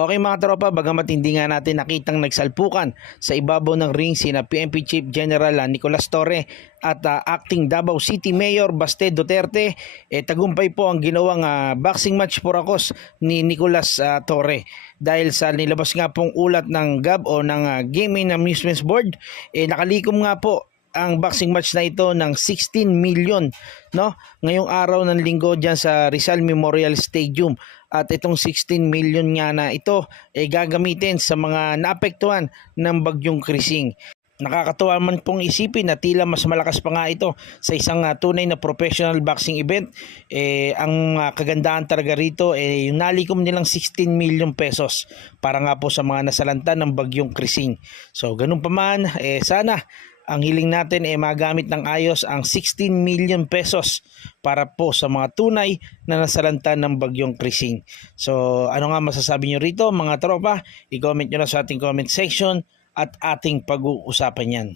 Okay mga tropa, bagamat hindi nga natin nakitang nagsalpukan sa ibabaw ng ring sina PNP Chief General Nicolas Torre at Acting Davao City Mayor Baste Duterte, tagumpay po ang ginawang boxing match por akos ni Nicolas Torre. Dahil sa nilabas nga pong ulat ng GAB o ng Gaming Amusements Board, nakalikom nga po ang boxing match na ito ng 16 million, no, ngayong araw ng linggo diyan sa Rizal Memorial Stadium. At itong 16 million nga na ito ay gagamitin sa mga naapektuhan ng bagyong Krising. Nakakatuwa man pong isipin na tila mas malakas pa nga ito sa isang tunay na professional boxing event. Ang kagandahan talaga rito yung nalikom nilang 16 million pesos para nga po sa mga nasalanta ng bagyong Krising. So ganun pa man, sana ang hiling natin magamit ng ayos ang 16 million pesos para po sa mga tunay na nasalanta ng bagyong Krising. So ano nga masasabi nyo rito mga tropa? I-comment nyo na sa ating comment section at ating pag-uusapan yan.